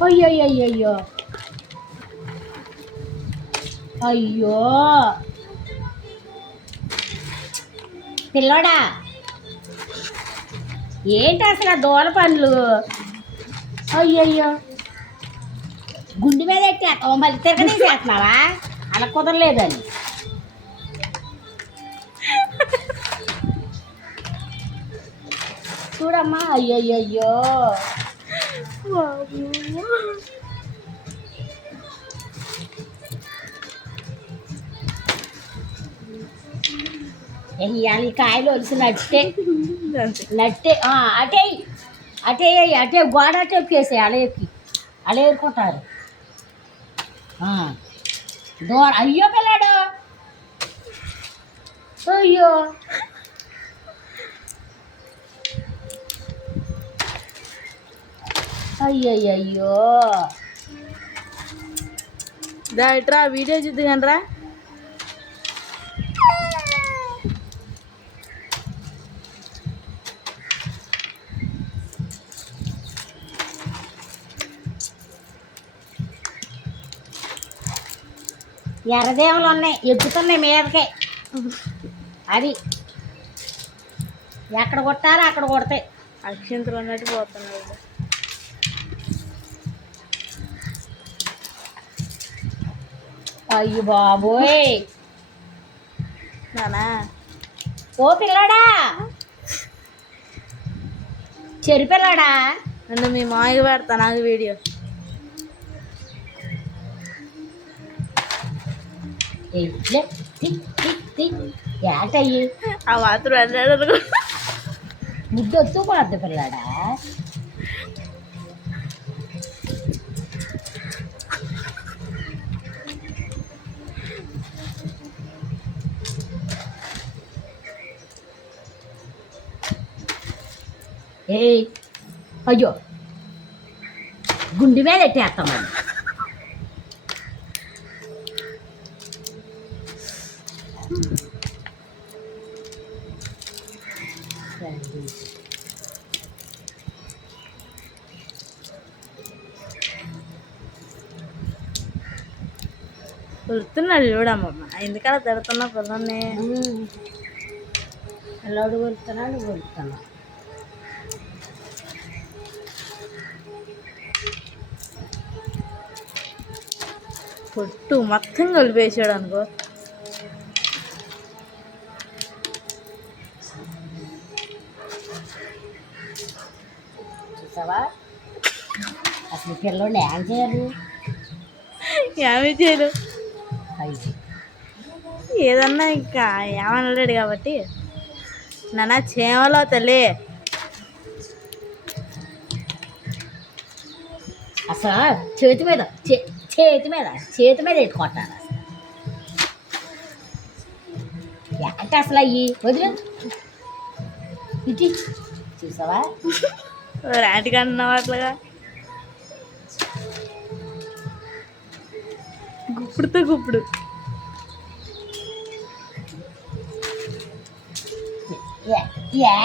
అయ్యో అయ్యో పిల్లోడా ఏంటి అసలు దూల పనులు అయ్యయ్యో గుండె మీద ఎట్టేస్తావు మళ్ళీ తిరగదీసేస్తున్నావా అలా కుదరలేదని చూడమ్మా అయ్యయ్యో ఇవాళ ఈ కాయలు ఒలిసి నట్టే అటే అటే గోడ చెప్పేసి అలా ఏరుకుంటారు దూర అయ్యో పిల్లాడు అయ్యో అయ్యయ్యో దాట్రా వీడియో చూద్దాంరా ఎర్రదేవులు ఉన్నాయి ఎక్కుతున్నాయి మీదకే అది ఎక్కడ కొట్టారో అక్కడ కొడతాయి అక్షంతలు అన్నట్టు పోతున్నాయి అయ్యో బాబోయ్ నానా ఓ పిల్లాడా చెరి పిల్లాడా నన్ను మీ మామయ్య పెడతా నాకు వీడియో ఏంటయ్యి ఆ మాత్రం అన్నాడు ముద్దు వస్తూ పోద్ది పిల్లాడా ఏయ్ అయ్యో గుండె మీద ఎట్టేస్తామని కొడుతున్నాడు చూడమ్మమ్మ ఎందుకలా తిడుతున్నా పిల్లల్ని పిల్లోడు కొడుతున్నాడు పొట్టు మొత్తం కలిపేసాడు అనుకో చూసావా అసలు పిల్లోడు ఏం చేయరు ఏమీ చేయడు అయితే ఏదన్నా ఇంకా ఏమన్నాడు కాబట్టి నాన్న చేమలో తల్లి అసలు చేతి మీద ఎట్టుకుంటారు అసలు ఏంటి అసలు అయ్యి వదిలే ఇటు చూసావా రాటికి అన్నావు అట్లాగా గుప్పుడుతో గుప్పుడు ఏ